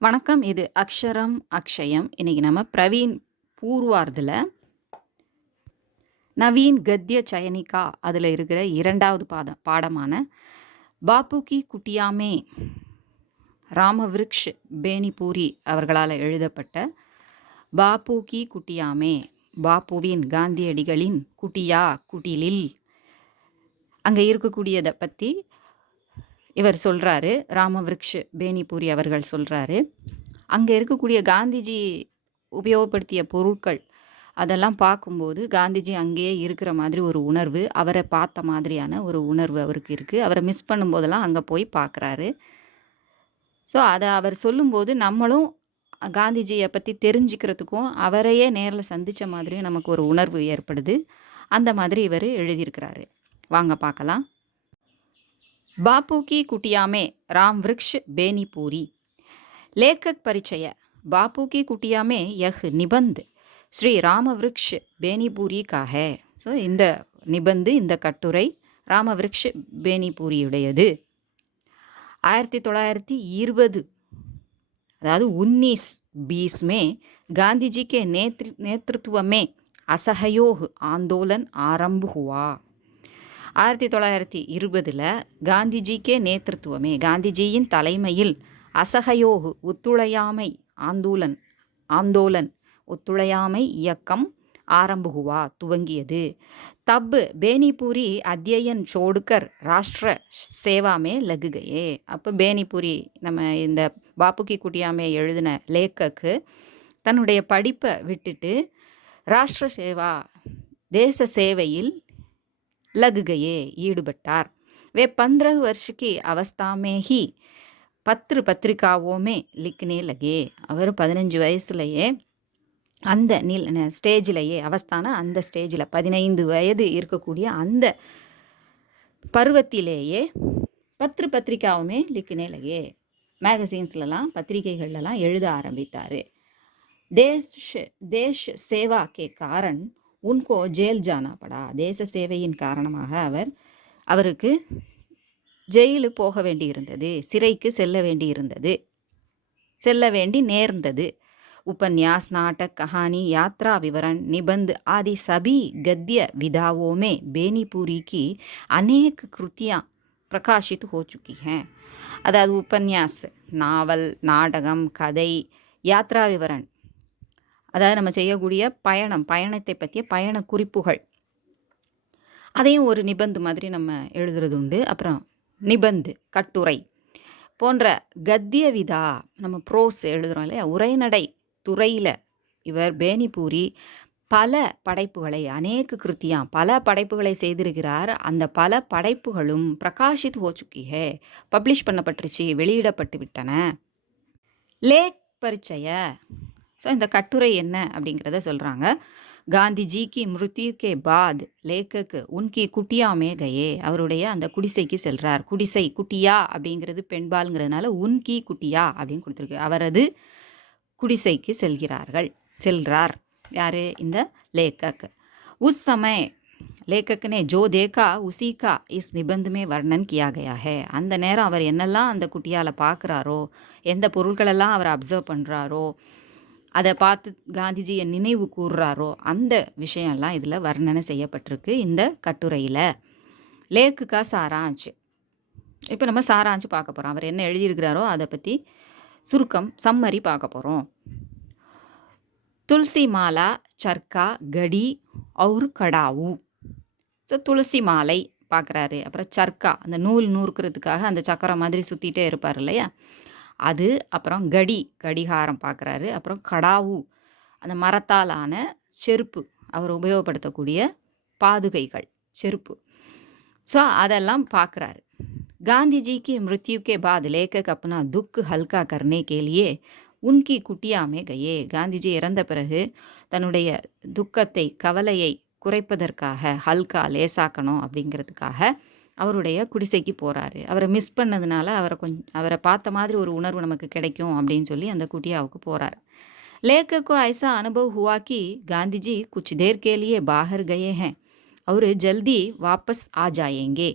வணக்கம். இது அக்ஷரம் அக்ஷயம். இன்னைக்கு நம்ம பிரவீன் பூர்வார்தில் நவீன் கத்ய சயனிகா அதில் இருக்கிற இரண்டாவது பாடமான பாப்பு கி குட்டியாமே ராமவிருக்ஷ் பேனிபூரி அவர்களால் எழுதப்பட்ட பாப்பு கி குட்டியாமே, பாப்புவின் காந்தியடிகளின் குட்டியா குட்டிலில் அங்கே இருக்கக்கூடியதை பற்றி இவர் சொல்கிறாரு. ராமவிருக்ஷ் பேனிபூரி அவர்கள் சொல்கிறாரு, அங்கே இருக்கக்கூடிய காந்திஜி உபயோகப்படுத்திய பொருட்கள் அதெல்லாம் பார்க்கும்போது காந்திஜி அங்கேயே இருக்கிற மாதிரி ஒரு உணர்வு, அவரை பார்த்த மாதிரியான ஒரு உணர்வு அவருக்கு இருக்குது. அவரை மிஸ் பண்ணும்போதெல்லாம் அங்கே போய் பார்க்குறாரு. ஸோ அதை அவர் சொல்லும்போது நம்மளும் காந்திஜியை பற்றி தெரிஞ்சுக்கிறதுக்கும் அவரையே நேரில் சந்தித்த மாதிரியும் நமக்கு ஒரு உணர்வு ஏற்படுது. அந்த மாதிரி இவர் எழுதியிருக்கிறாரு. வாங்க பார்க்கலாம். बापू की कुटिया में राम वृक्ष बेनीपुरी। लेखक परिचय। बापू की कुटिया में यह निबंध श्री राम वृक्ष बेनीपुरी का है. ஸோ இந்த நிபந்து, இந்த கட்டுரை ராமவிருக்ஷ் பேனிபூரியுடையது. 1920 अर्थात 1920 में गांधी जी के नेतृत्व में असहयोग आंदोलन आरंभ हुआ. 1920 காந்திஜிக்கே நேத்திருத்துவமே, காந்திஜியின் தலைமையில் அசகயோகு ஒத்துழையாமை ஆந்தோலன் ஒத்துழையாமை இயக்கம் ஆரம்புகுவா துவங்கியது. தப் பேனிபூரி அத்தியன் சோடுக்கர் ராஷ்டிர சேவாமே லகுகையே. அப்போ பேனிபூரி, நம்ம இந்த பாப்புக்கி குட்டியாமே எழுதின லேக்கக்கு, தன்னுடைய படிப்பை விட்டுட்டு ராஷ்டிர சேவா தேச சேவையில் लग गए ईடுபட்டார். वे 15 वर्ष की अवस्था में ही पत्र पत्रिकाओं में लिखने लगे. அவர் 15 வயசுலையே அந்த ஸ்டேஜிலேயே, அவஸ்தான அந்த ஸ்டேஜில் 15 வயது இருக்கக்கூடிய அந்த பருவத்திலேயே பத்திர பத்திரிக்காவுமே லிखने लगे, மேகசின்ஸ்லாம் பத்திரிகைகள்லாம் எழுத ஆரம்பித்தார். தேஷ் சேவா கே காரண் உன்கோ ஜெயில் ஜானா படா. தேச சேவையின் காரணமாக அவருக்கு ஜெயிலு போக வேண்டியிருந்தது, சிறைக்கு செல்ல வேண்டி நேர்ந்தது. उपन्यास, नाटक, कहानी, यात्रा विवरण, निबंध आदि सभी गद्य विधाओं में बेनीपुरी की अनेक कृतियाँ प्रकाशित हो चुकी हैं. अर्थात उपन्यास, नावल, नाटகம், கதை, யாத்ரா விவரண், அதாவது நம்ம செய்யக்கூடிய பயணத்தை பற்றிய பயண குறிப்புகள், அதையும் ஒரு நிபந்து மாதிரி நம்ம எழுதுறது உண்டு. அப்புறம் நிபந்து, கட்டுரை போன்ற கத்திய விதா, நம்ம ப்ரோஸ் எழுதுகிறோம் இல்லையா, உரைநடை துறையில் இவர் பேனிபூரி பல படைப்புகளை, அநேக கிருத்தியாம், பல படைப்புகளை செய்திருக்கிறார். அந்த பல படைப்புகளும் பிரகாஷித் ஹோ சுக்கி ஹே, பப்ளிஷ் பண்ணப்பட்டுருச்சு, வெளியிடப்பட்டு விட்டன. லேக் பரிச்சய. ஸோ இந்த கட்டுரை என்ன அப்படிங்கிறத சொல்கிறாங்க. காந்திஜி கி மிருத்யு கே பாத் லேக்கக் உன்கி குட்டியாமே கயே. அவருடைய அந்த குடிசைக்கு செல்கிறார். குடிசை, குட்டியா அப்படிங்கிறது பெண்பால்ங்கிறதுனால உன்கி குட்டியா அப்படின்னு கொடுத்துருக்கு. அவரது குடிசைக்கு செல்கிறார். யார்? இந்த லேக்கக். உஸ் சமய लेखक ने जो देखा उसी का इस निबंध में वर्णन किया गया है. அந்த நேரம் அவர் என்னெல்லாம் அந்த குட்டியால் பார்க்குறாரோ, எந்த பொருட்களெல்லாம் அவர் அப்சர்வ் பண்ணுறாரோ, அதை பார்த்து காந்திஜியை நினைவு கூறுறாரோ, அந்த விஷயம்லாம் இதில் வர்ணனை செய்யப்பட்டிருக்கு இந்த கட்டுரையில். லேக்குக்கா சாராஞ்சு. இப்போ நம்ம சாராஞ்சு பார்க்க போகிறோம். அவர் என்ன எழுதியிருக்கிறாரோ அதை பற்றி சுருக்கம், சம்மரி பார்க்க போகிறோம். துளசி மாலா, சர்க்கா, கடி और கடாவு. ஸோ துளசி மாலை பார்க்குறாரு. அப்புறம் சர்க்கா, அந்த நூல் நூறுக்கிறதுக்காக அந்த சக்கரம் மாதிரி சுற்றிட்டே இருப்பார் இல்லையா, அது. அப்புறம் கடிகாரம் பார்க்குறாரு. அப்புறம் கடாவு, அந்த மரத்தாலான செருப்பு, அவர் உபயோகப்படுத்தக்கூடிய பாதுகைகள், செருப்பு. ஸோ அதெல்லாம் பார்க்குறாரு. गांधी की मृत्यु के बाद लेखक अपना दुख हल्का करने के लिए उनकी कुटिया में गए. காந்திஜி இறந்த பிறகு தன்னுடைய துக்கத்தை, கவலையை குறைப்பதற்காக, ஹல்கா, லேசாக்கணும் அப்படிங்கிறதுக்காக அவருடைய குடிசைக்கு போகிறாரு. அவரை மிஸ் பண்ணதுனால அவரை பார்த்த மாதிரி ஒரு உணர்வு நமக்கு கிடைக்கும் அப்படின்னு சொல்லி அந்த குட்டியாவுக்கு போகிறார். लेखक को ऐसा अनुभव हुआ कि गांधी जी कुछ देर के लिए बाहर गए हैं और जल्दी वापस आ जाएंगे.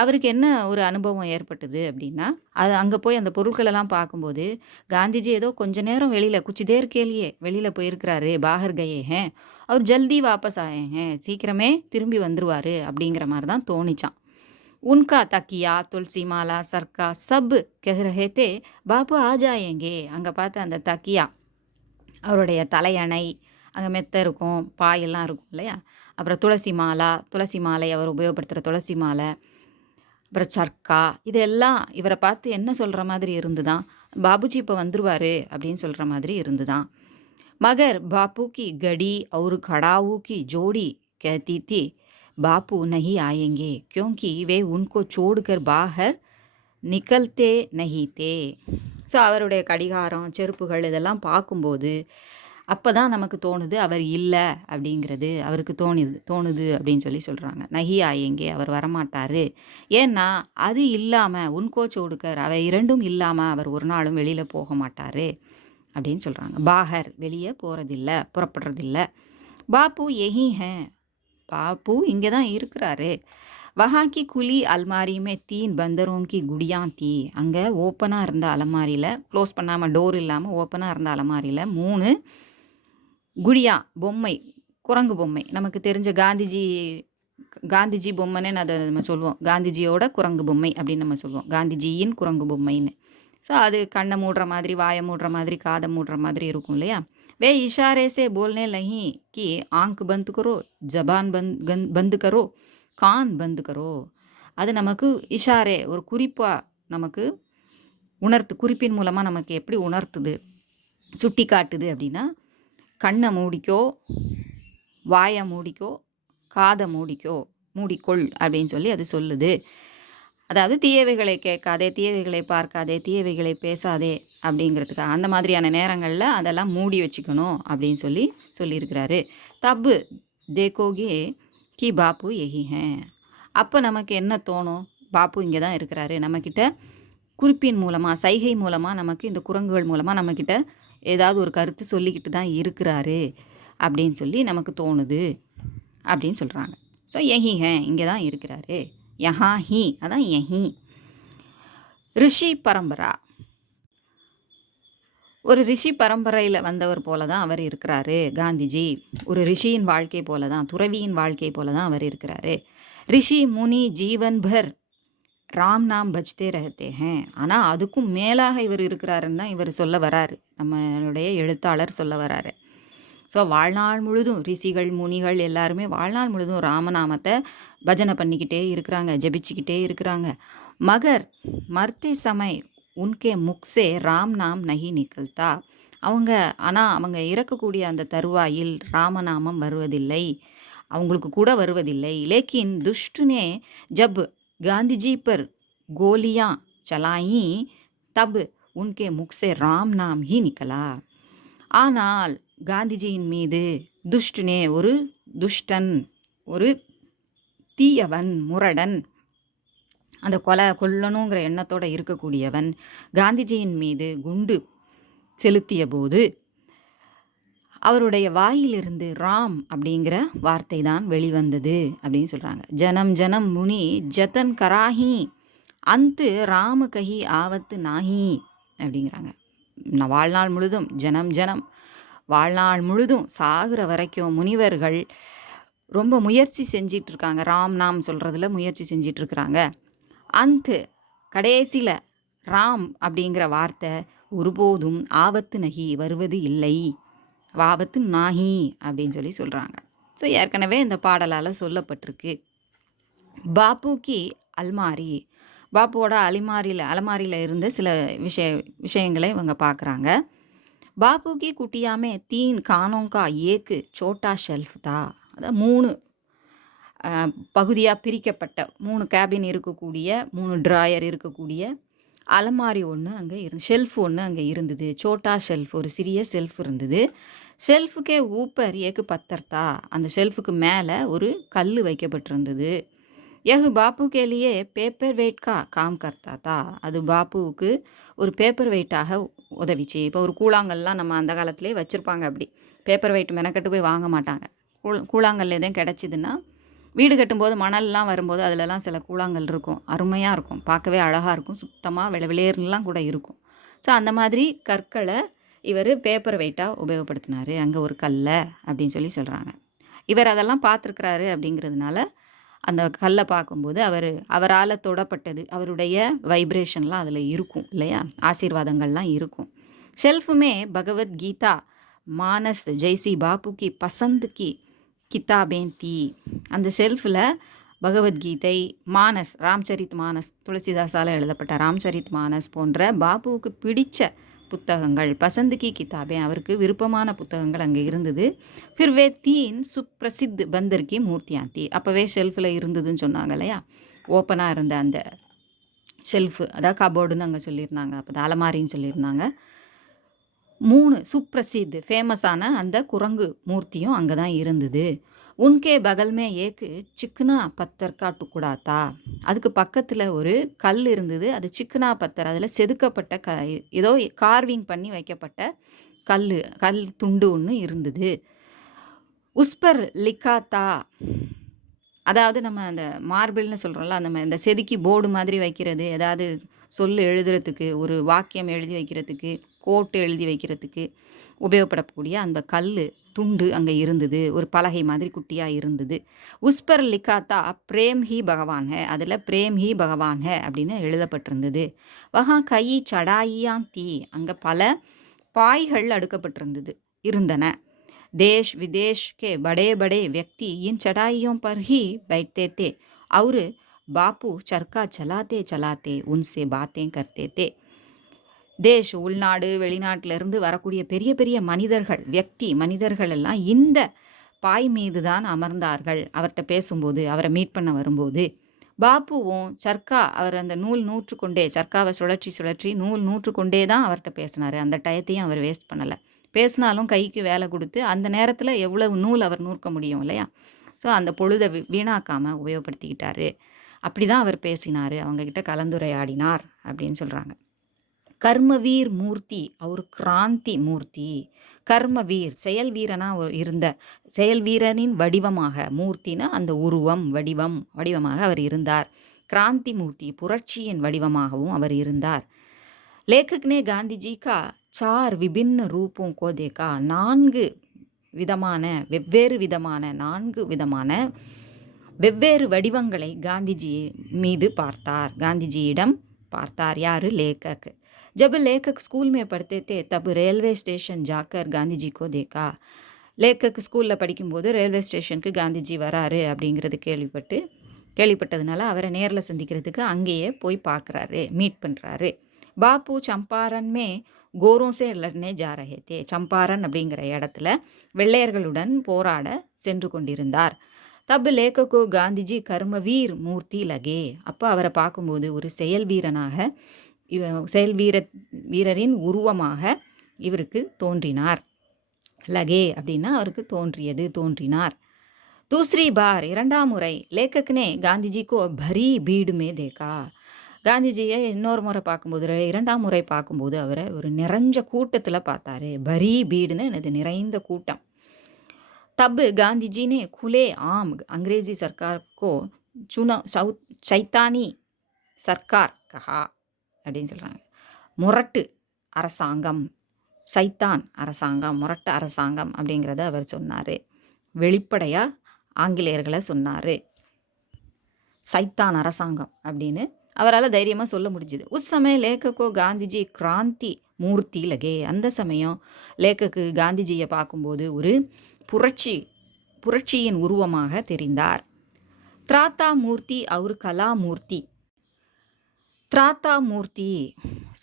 அவருக்கு என்ன ஒரு அனுபவம் ஏற்பட்டது அப்படின்னா, அது அங்க போய் அந்த பொருட்களெல்லாம் பார்க்கும்போது, காந்திஜி ஏதோ கொஞ்ச நேரம் வெளியில குछ देर के लिए வெளியில போயிருக்கிறாரு, பாஹர் கயே हैं और जल्दी वापस आए हैं. சீக்கிரமே திரும்பி வந்துருவாரு அப்படிங்கிற மாரி தான் தோணிச்சாம். उनका तकिया, तुलसी माला, सरका सब कह रहे थे, बापू आ जाएंगे. அங்க பார்த்த அந்த தக்கியா, அவருடைய தலையணை, அங்க மெத்த இருக்கும், பாயெல்லாம் இருக்கும் இல்லையா? அப்புறம் துளசி மாலா, துளசி மாலை அவர் உபயோகப்படுத்துற துளசி மாலை, அப்புறம் சர்க்கா, இதெல்லாம் இவரை பார்த்து என்ன சொல்ற மாதிரி இருந்துதாம், பாபுஜி இப்போ வந்துருவாரு அப்படின்னு சொல்ற மாதிரி இருந்துதாம். मगर बापू की गड़ी और खड़ाऊ की जोड़ी कहती थी, बापू नहीं आएंगे क्योंकि वे उनको छोड़कर बाहर நிக்கல்தே நஹிதே. ஸோ அவருடைய கடிகாரம், செருப்புகள் இதெல்லாம் பார்க்கும்போது அப்போ தான் நமக்கு தோணுது அவர் இல்லை அப்படிங்கிறது அவருக்கு தோணுது அப்படின்னு சொல்லி சொல்கிறாங்க. நஹி ஆயேங்கே, அவர் வரமாட்டார். ஏன்னா அது இல்லாமல் உன்கோ சோடுக்கர், அவை இரண்டும் இல்லாமல் அவர் ஒரு நாளும் வெளியில் போக மாட்டார் அப்படின்னு சொல்கிறாங்க. பாகர், வெளியே போகிறதில்ல, புறப்படுறதில்ல. பாப்பு யஹி ஹே, பாப்பு இங்கே தான் இருக்கிறாரு. வஹாக்கி குலி அல்மாரியுமே தீன் பந்தரோங்கி குடியான் தீ, அங்கே ஓப்பனாக இருந்த அலமாரியில், க்ளோஸ் பண்ணாமல் டோர் இல்லாமல் ஓப்பனாக இருந்த அலமாரியில் 3 குடியா பொம்மை, குரங்கு பொம்மை. நமக்கு தெரிஞ்ச காந்திஜி பொம்மைன்னு அதை நம்ம சொல்லுவோம். காந்திஜியோட குரங்கு பொம்மை அப்படின்னு நம்ம சொல்லுவோம், காந்திஜியின் குரங்கு பொம்மைன்னு. ஸோ அது கண்ணை மூடுற மாதிரி, வாயை மூடுற மாதிரி, காதை மூடுற மாதிரி இருக்கும் இல்லையா? வே இஷாரே சே போல்னே லஹி கி ஆங்க் பந்த் கரோ, ஜபான் பந்து கரோ, கான் பந்து கரோ. அது நமக்கு இஷாரே, ஒரு குறிப்பாக நமக்கு குறிப்பின் மூலமாக நமக்கு எப்படி உணர்த்துது, சுட்டி காட்டுது அப்படின்னா, கண்ணை மூடிக்கோ, வாயை மூடிக்கோ, காதை மூடிக்கொள் அப்படின்னு சொல்லி அது சொல்லுது. அதாவது தீயவைகளை கேட்காதே, தீயவைகளை பார்க்காதே, தீயவைகளை பேசாதே அப்படிங்கிறதுக்காக அந்த மாதிரியான நேரங்களில் அதெல்லாம் மூடி வச்சுக்கணும் அப்படின்னு சொல்லியிருக்கிறாரு. தப்பு தேக்கோகே கி பாப்பு யஹி ஹே. அப்போ நமக்கு என்ன தோணும், பாப்பு இங்கே தான் இருக்கிறாரு, நம்மக்கிட்ட குறிப்பின் மூலமாக, சைகை மூலமாக, நமக்கு இந்த குரங்குகள் மூலமாக நம்மக்கிட்ட ஏதாவது ஒரு கருத்து சொல்லிக்கிட்டு தான் இருக்கிறாரு அப்படின்னு சொல்லி நமக்கு தோணுது அப்படின்னு சொல்கிறாங்க. ஸோ யஹி ஹே, இங்கே தான் இருக்கிறாரு. யஹா ஹி, அதான் யஹி. ரிஷி பரம்பரா, ஒரு ரிஷி பரம்பரையில் வந்தவர் போல தான் அவர் இருக்கிறாரு காந்திஜி. ஒரு ரிஷியின் வாழ்க்கை போல தான், துறவியின் வாழ்க்கை போல தான் அவர் இருக்கிறாரு. ரிஷி முனி ஜீவன் பர் ராம் நாம் பஜ்தே ரஹத்தே ஹேன். ஆனால் அதுக்கும் மேலாக இவர் இருக்கிறாருன்னு தான் இவர் சொல்ல வராரு, நம்மளுடைய எழுத்தாளர் சொல்ல வராரு. ஸோ வாழ்நாள் முழுதும் ரிஷிகள், முனிகள் எல்லாருமே வாழ்நாள் முழுதும் ராமநாமத்தை பஜனை பண்ணிக்கிட்டே இருக்கிறாங்க, ஜபிச்சுக்கிட்டே இருக்கிறாங்க. மகர் மர்த்தே சமய் உன்கே முக்ஸே ராம் நாம் நஹி நிகழ்த்தா. அவங்க இறக்கக்கூடிய அந்த தருவாயில் ராமநாமம் வருவதில்லை, அவங்களுக்கு கூட வருவதில்லை. லேக்கின் துஷ்டுனே ஜப் காந்திஜி பர் கோலியா சலாயி தப் உன்கே முக்ஸே ராம் நாம் ஹி நிக்கலா. ஆனால் காந்திஜியின் மீது துஷ்டுனே, ஒரு துஷ்டன், ஒரு தீயவன், முரடன், அந்த கொல்லணுங்கிற எண்ணத்தோடு இருக்கக்கூடியவன் காந்திஜியின் மீது குண்டு செலுத்திய போது அவருடைய வாயிலிருந்து ராம் அப்படிங்கிற வார்த்தை தான் வெளிவந்தது அப்படின்னு சொல்கிறாங்க. ஜனம் ஜனம் முனி ஜத்தன் கராஹி அந்து ராம கஹி ஆவத்து நாஹி அப்படிங்கிறாங்க. வாழ்நாள் முழுதும் வாழ்நாள் முழுதும் சாகிற வரைக்கும் முனிவர்கள் ரொம்ப முயற்சி செஞ்சிட்ருக்காங்க, ராம் நாம் சொல்கிறதுல முயற்சி செஞ்சிட்ருக்குறாங்க. அந்த கடைசியில் ராம் அப்படிங்கிற வார்த்தை ஒருபோதும் ஆபத்து நகி வருவது இல்லை, ஆபத்து நாகி அப்படின்னு சொல்கிறாங்க. ஸோ ஏற்கனவே இந்த பாடலால் சொல்லப்பட்டிருக்கு. பாப்புக்கு அல்மாரி, பாப்புவோட அலமாரியில் இருந்த சில விஷயங்களை இவங்க பார்க்குறாங்க. बापू की कुटिया में 3 कानों का एक छोटा शेल्फ था. அதாவது 3 பகுதியாக பிரிக்கப்பட்ட 3 கேபின் இருக்கக்கூடிய, 3 ட்ராயர் இருக்கக்கூடிய அலமாரி ஒன்று அங்கே ஷெல்ஃப் ஒன்று அங்கே இருந்தது. சோட்டா ஷெல்ஃப், ஒரு சிறிய செல்ஃப் இருந்தது. செல்ஃபுக்கே ஊப்பர் ஏக்கு பத்தர்த்தா, அந்த ஷெல்ஃபுக்கு மேலே ஒரு கல் வைக்கப்பட்டிருந்தது. யஹ் பாப்பு கேலியே பேப்பர் வெயிட் காம் கர்த்தா தா, அது பாப்புவுக்கு ஒரு பேப்பர் வெயிட்டாக உதவிச்சு. இப்போ ஒரு கூழாங்கல்லாம் நம்ம அந்த காலத்திலே வச்சுருப்பாங்க, அப்படி பேப்பர் வெயிட் மெனக்கட்டு போய் வாங்க மாட்டாங்க. கூழாங்கல் எதுவும் கிடச்சிதுன்னா வீடு கட்டும்போது மணல்லாம் வரும்போது அதிலலாம் சில கூழாங்கல் இருக்கும், அருமையாக இருக்கும், பார்க்கவே அழகாக இருக்கும், சுத்தமாக வெளவெளேர்னுலாம் கூட இருக்கும். ஸோ அந்த மாதிரி கற்களை இவர் பேப்பர் வெயிட்டாக உபயோகப்படுத்தினார் அங்கே ஒரு கல்ல அப்படின்னு சொல்லி சொல்கிறாங்க. இவர் அதெல்லாம் பார்த்துருக்குறாரு அப்படிங்கிறதுனால அந்த கல்லை பார்க்கும்போது அவரால் தொடப்பட்டது, அவருடைய வைப்ரேஷன்லாம் அதில் இருக்கும் இல்லையா, ஆசீர்வாதங்கள்லாம் இருக்கும். ஷெல்ஃபுமே பகவத்கீதா மானஸ் ஜெய்சி பாபு கி பசந்த் கி கிதாபேன் தீ. அந்த ஷெல்ஃபில் பகவத்கீதை, மானஸ், ராம்சரித் மானஸ், துளசிதாஸால் எழுதப்பட்ட ராம்சரித் மானஸ் போன்ற பாபுவுக்கு பிடித்த புத்தகங்கள், பசந்த் கி கிதாபே, அவருக்கு விருப்பமான புத்தகங்கள் அங்கே இருந்தது. ஃபிர்வே தீன் சுப்ரசித் பந்தர் கி மூர்த்தியான் தீ. அப்போவே ஷெல்ஃபில் இருந்ததுன்னு சொன்னாங்க இல்லையா, ஓப்பனாக இருந்த அந்த ஷெல்ஃபு, அதாவது கபோர்டுன்னு அங்கே சொல்லியிருந்தாங்க, அப்போ அலமாரின்னு சொல்லியிருந்தாங்க. 3 சுப்ரசித் ஃபேமஸான அந்த குரங்கு மூர்த்தியும் அங்கே தான் இருந்தது. உன்கே பகல்மே ஏக்கு சிக்கனா பத்தர் கா டுக்குடா தா. அதுக்கு பக்கத்தில் ஒரு கல் இருந்தது, அது சிக்கனா பத்தர், அதில் செதுக்கப்பட்ட ஏதோ கார்விங் பண்ணி வைக்கப்பட்ட கல் துண்டு ஒன்று இருந்தது. உஸ்பர் லிக்காத்தா, அதாவது நம்ம அந்த மார்பிள்னு சொல்கிறோம்ல, அந்த இந்த செதுக்கி போர்டு மாதிரி வைக்கிறது, ஏதாவது சொல்லு எழுதுறதுக்கு, ஒரு வாக்கியம் எழுதி வைக்கிறதுக்கு, கோட்டு எழுதி வைக்கிறதுக்கு உபயோகப்படக்கூடிய அந்த கல் துண்டு அங்கே இருந்தது, ஒரு பலகை மாதிரி குட்டியாக இருந்தது. உஸ்பர் லிக்காத்தா பிரேம் ஹி பகவான் ஹே, அதில் பிரேம் ஹி பகவான் ஹே அப்படின்னு எழுதப்பட்டிருந்தது. வஹா கை சடாயியான் தீ, அங்கே பல பாய்கள் அடுக்கப்பட்டிருந்தது இருந்தன. देश विदेश के बड़े बड़े व्यक्ति इन चढ़ाइयों पर ही बैठते थे और बापू चरखा चलाते चलाते उनसे बातें करते थे. தேஷ், உள்நாடு வெளிநாட்டிலிருந்து வரக்கூடிய பெரிய பெரிய மனிதர்கள் எல்லாம் இந்த பாய் மீது தான் அமர்ந்தார்கள் அவர்கிட்ட பேசும்போது, அவரை மீட் பண்ண வரும்போது. பாப்புவும் சர்க்கா, அவர் அந்த நூல் நூற்றுக்கொண்டே, சர்க்காவை சுழற்றி நூல் நூற்றுக்கொண்டே தான் அவர்கிட்ட பேசினார். அந்த டயத்தையும் அவர் வேஸ்ட் பண்ணலை. பேசினாலும் கைக்கு வேலை கொடுத்து அந்த நேரத்தில் எவ்வளவு நூல் அவர் நூற்க முடியும் இல்லையா, ஸோ அந்த பொழுதை வீணாக்காமல் உபயோகப்படுத்திக்கிட்டாரு. அப்படி தான் அவர் பேசினார், அவங்கக்கிட்ட கலந்துரையாடினார் அப்படின்னு சொல்கிறாங்க. கர்மவீர் மூர்த்தி அவர் கிராந்தி மூர்த்தி. கர்மவீர், செயல் வீரனாக இருந்த, செயல் வீரனின் வடிவமாக, மூர்த்தினா அந்த உருவம், வடிவமாக அவர் இருந்தார். கிராந்தி மூர்த்தி, புரட்சியின் வடிவமாகவும் அவர் இருந்தார். லேखक ने गांधी जी का 4 विभिन्न रूपों को देखा. 4 விதமான வெவ்வேறு வடிவங்களை காந்திஜி மீது பார்த்தார், காந்திஜியிடம் பார்த்தார். யார்? லேखक. जब लेखक स्कूल में पढ़ते थे तब रेलवे स्टेशन जाकर गांधी जी को देखा. லேखक ஸ்கூலில் படிக்கும்போது ரயில்வே ஸ்டேஷனுக்கு காந்திஜி வராரு அப்படிங்கிறது கேள்விப்பட்டதுனால அவரை நேரில் சந்திக்கிறதுக்கு அங்கேயே போய் பார்க்குறாரு, மீட் பண்ணுறாரு. பாப்பு சம்பாரன் மே கோரோं से लड़ने जा रहे थे. சம்பாரன் அப்படிங்கிற இடத்துல வெள்ளையர்களுடன் போராட சென்று கொண்டிருந்தார். தப் லேखको காந்திஜி கர்மவீர் மூர்த்தி லகே. அப்போ அவரை பார்க்கும்போது ஒரு வீரரின் உருவமாக இவருக்கு தோன்றினார். லகே அப்படின்னா அவருக்கு தோன்றினார். தூசரி பார், 2ஆம் முறை லேखक ने गांधी को भरी भीड़ में देखा. காந்திஜியை இன்னொரு முறை பார்க்கும்போது, 2ஆம் முறை பார்க்கும்போது அவரை ஒரு நிறைஞ்ச கூட்டத்தில் பார்த்தாரு. பரி பீடுன்னு எனது நிறைந்த கூட்டம். தப் காந்திஜி ने खुले आम अंग्रेजी सरकार को சைத்தானி சர்க்கார் கஹா அப்படின்னு சொல்கிறாங்க. முரட்டு அரசாங்கம், சைத்தான் அரசாங்கம், முரட்டு அரசாங்கம் அப்படிங்கிறத அவர் சொன்னார். வெளிப்படையாக ஆங்கிலேயர்களை சொன்னார், சைத்தான் அரசாங்கம் அப்படின்னு அவரால் தைரியமாக சொல்ல முடிஞ்சுது. உஸ் சமயம் லேखको காந்திஜி கிராந்தி மூர்த்தி லகே. அந்த சமயம் லேखक காந்திஜியை பார்க்கும்போது ஒரு புரட்சியின் உருவமாக தெரிந்தார். திராத்தா மூர்த்தி அவர் கலா மூர்த்தி. திராத்தா மூர்த்தி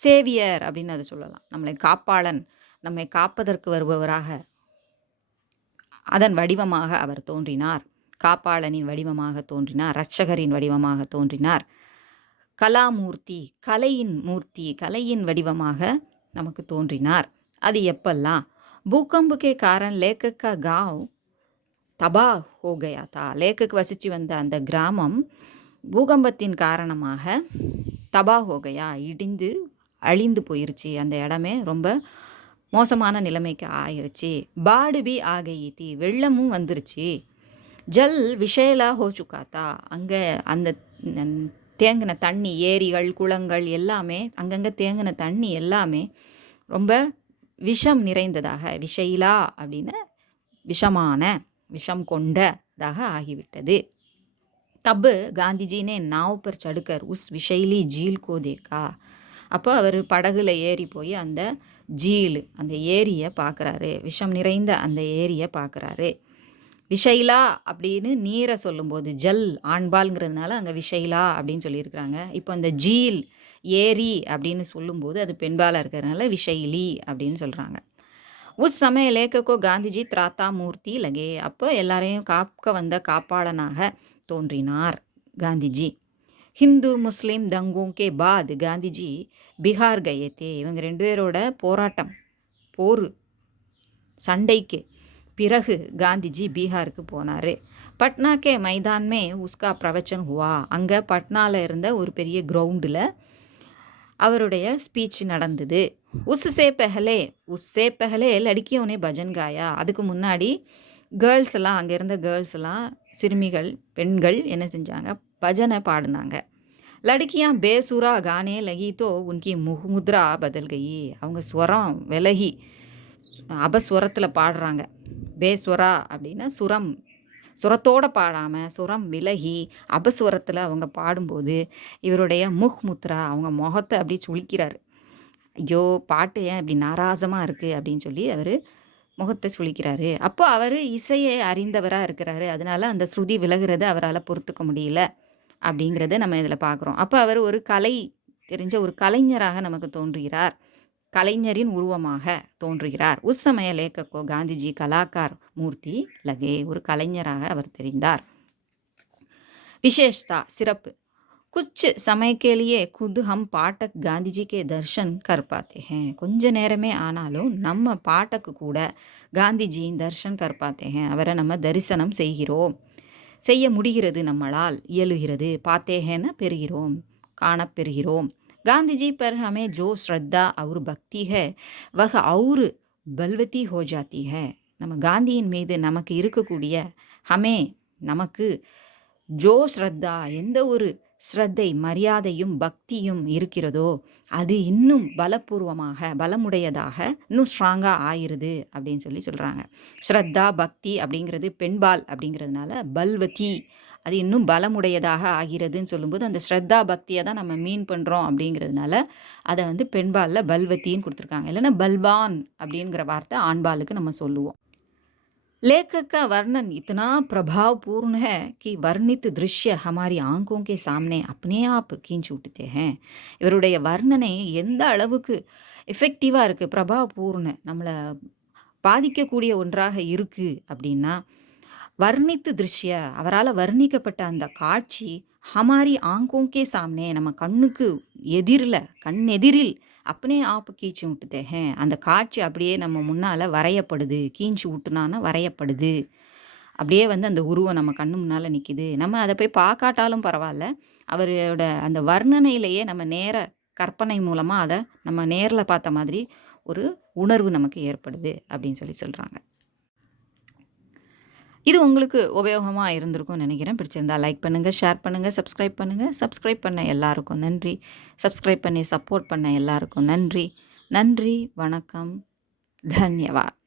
சேவியர் அப்படின்னு அதை சொல்லலாம், நம்மளை காப்பாளன், நம்மை காப்பதற்கு வருபவராக, அதன் வடிவமாக அவர் தோன்றினார். காப்பாளனின் வடிவமாக தோன்றினார், இரட்சகரின் வடிவமாக தோன்றினார். கலாமூர்த்தி, கலையின் வடிவமாக நமக்கு தோன்றினார். அது எப்பெல்லாம்? பூகம்பு கே காரண் லேखक का गांव தபா ஹோ கயா தா. லேखक வசித்து வந்த அந்த கிராமம் பூகம்பத்தின் காரணமாக தபா ஹோ கயா, இடிந்து அழிந்து போயிருச்சு. அந்த இடமே ரொம்ப மோசமான நிலைமைக்கு ஆயிருச்சு. பாடு பி ஆகி தீ, வெள்ளமும் வந்துருச்சு. ஜல் விஷயலா ஹோ சுக்கா தா. அங்கே அந்த தேங்கின தண்ணி, ஏரிகள் குளங்கள் எல்லாமே, அங்கங்கே தேங்கின தண்ணி எல்லாமே ரொம்ப விஷம் நிறைந்ததாக, விஷயிலா அப்படின்னு விஷமான, விஷம் கொண்டதாக ஆகிவிட்டது. தப் காந்திஜி ने नाव पर चढ़कर उस विषैली झील को देखा. அப்போ அவர் படகுல ஏறி போய் அந்த ஜீல், அந்த ஏரியை பார்க்குறாரு, விஷம் நிறைந்த அந்த ஏரியை பார்க்குறாரு. விஷைலா அப்படின்னு நீரை சொல்லும்போது, ஜல் ஆண்பால்ங்கிறதுனால அங்கே விஷைலா அப்படின்னு சொல்லியிருக்கிறாங்க. இப்போ அந்த ஜீல், ஏரி அப்படின்னு சொல்லும்போது அது பெண்பாலாக இருக்கிறதுனால விஷைலி அப்படின்னு சொல்கிறாங்க. உஸ் சமய லேக்கோ காந்திஜி திராத்தா மூர்த்தி லகே. அப்போ எல்லாரையும் காக்க வந்த காப்பாளனாக தோன்றினார் காந்திஜி. ஹிந்து முஸ்லீம் தங்கோங்கே பாத் காந்திஜி பீகார் கயே தே. இவங்க 2 பேரோட போராட்டம், போர், சண்டைக்கு பிறகு காந்திஜி பீகாருக்கு போனார். பட்னா கே மைதான் மே உஸ்கா பிரவச்சன் ஹுவா. அங்கே பட்னாவில் இருந்த ஒரு பெரிய கிரவுண்டில் அவருடைய ஸ்பீச் நடந்தது. உஸ்ஸே பெஹலே லடுக்கியோனே பஜன் காயா. அதுக்கு முன்னாடி கேர்ள்ஸ் எல்லாம், அங்கே இருந்த கேர்ள்ஸ் எல்லாம், சிறுமிகள், பெண்கள் என்ன செஞ்சாங்க, பஜனை பாடினாங்க. லடுக்கியான் பேசுரா கானே லகி தோ உன்கி முஹ்முத்ரா பதல் கயி. அவங்க ஸ்வரம் விலகி அபஸ்வரத்தில் பாடுறாங்க. பேஸ்வரா அப்படின்னா சுரம், சுரத்தோடு பாடாமல் சுரம் விலகி அபஸ்வரத்தில் அவங்க பாடும்போது இவருடைய முஹ்முத்ரா, அவங்க முகத்தை அப்படி சுளிக்கிறார். ஐயோ பாட்டு ஏன் இப்படி நாராசமாக இருக்குது அப்படின்னு சொல்லி அவர் முகத்தை சுளிக்கிறாரு. அப்போ அவர் இசையை அறிந்தவராக இருக்கிறாரு, அதனால அந்த ஸ்ருதி விலகிறத அவரால் பொறுத்துக்க முடியல அப்படிங்கிறத நம்ம இதில் பார்க்குறோம். அப்போ அவர் ஒரு கலை தெரிஞ்ச ஒரு கலைஞராக நமக்கு தோன்றுகிறார், கலைஞரின் உருவமாக தோன்றுகிறார். உஸ் சமய லேக்கோ காந்திஜி கலாக்கார் மூர்த்தி லகே. ஒரு கலைஞராக அவர் தெரிந்தார். விசேஷதா சிறப்பு. குச் சமயக்கேலியே खुद हम पाठक गांधी जी के दर्शन कर पाते हैं. கொஞ்ச நேரமே ஆனாலும் நம்ம பாட்டக்கு கூட காந்திஜியின் தர்ஷன் கர் பாத்தே ஹேன், அவரை நம்ம தரிசனம் செய்கிறோம், செய்ய முடிகிறது, நம்மளால் இயலுகிறது. பாத்தேஹேன்னா பெறுகிறோம், காணப்பெறுகிறோம். गांधी पर हमें जो श्रद्धा और भक्ति है वह और बलवती हो जाती है. நம்ம காந்தியின் மீது நமக்கு இருக்கக்கூடிய ஹமே நமக்கு ஜோ ஸ்ரத்தா எந்த ஒரு ஸ்ரத்தை, மரியாதையும் பக்தியும் இருக்கிறதோ அது இன்னும் பலப்பூர்வமாக, பலமுடையதாக, இன்னும் ஸ்ட்ராங்காக ஆயிருது அப்படின்னு சொல்லி சொல்கிறாங்க. ஸ்ரத்தா பக்தி அப்படிங்கிறது பெண்பால் அப்படிங்கிறதுனால பல்வதி, அது இன்னும் பலமுடையதாக ஆகிறதுன்னு சொல்லும்போது அந்த ஸ்ரத்தா பக்தியை தான் நம்ம மீன் பண்ணுறோம் அப்படிங்கிறதுனால அதை வந்து பெண்பாலில் பல்வத்தின்னு கொடுத்துருக்காங்க. இல்லைன்னா பல்பான் அப்படிங்கிற வார்த்தை ஆண்பாலுக்கு நம்ம சொல்லுவோம். लेखक का वर्णन इतना प्रभावपूर्ण है कि वर्णित दृश्य हमारी आंखों के सामने अपने आप खींच उठते हैं. இவருடைய வர்ணனை எந்த அளவுக்கு எஃபெக்டிவாக இருக்குது, பிரபாவபூர்ண, நம்மளை பாதிக்கக்கூடிய ஒன்றாக இருக்குது அப்படின்னா, வர்ணித்து திருஷ்ய, அவரால் வர்ணிக்கப்பட்ட அந்த காட்சி ஹமாரி ஆங்கோங்கே சாம்னே, நம்ம கண்ணுக்கு எதிரில், கண் எதிரில் அப்பனே ஆப்பு கீச்சு விட்டுத்தேன், அந்த காட்சி அப்படியே நம்ம முன்னால் வரையப்படுது. கீஞ்சு விட்டுனான்னா வரையப்படுது, அப்படியே வந்து அந்த உருவம் நம்ம கண்ணு முன்னால் நிற்கிது. நம்ம அதை போய் பார்க்காட்டாலும் பரவாயில்ல, அவரோட அந்த வர்ணனையிலேயே நம்ம நேர கற்பனை மூலமாக அதை நம்ம நேரில் பார்த்த மாதிரி ஒரு உணர்வு நமக்கு ஏற்படுது அப்படின்னு சொல்லி சொல்கிறாங்க. இது உங்களுக்கு உபயோகமாக இருந்திருக்கும்னு நினைக்கிறேன். பிடிச்சிருந்தா லைக் பண்ணுங்கள், ஷேர் பண்ணுங்கள், சப்ஸ்கிரைப் பண்ணுங்கள். சப்ஸ்கிரைப் பண்ண எல்லாருக்கும் நன்றி. சப்ஸ்கிரைப் பண்ணி சப்போர்ட் பண்ண எல்லாருக்கும் நன்றி. நன்றி, வணக்கம், தன்யவாத்.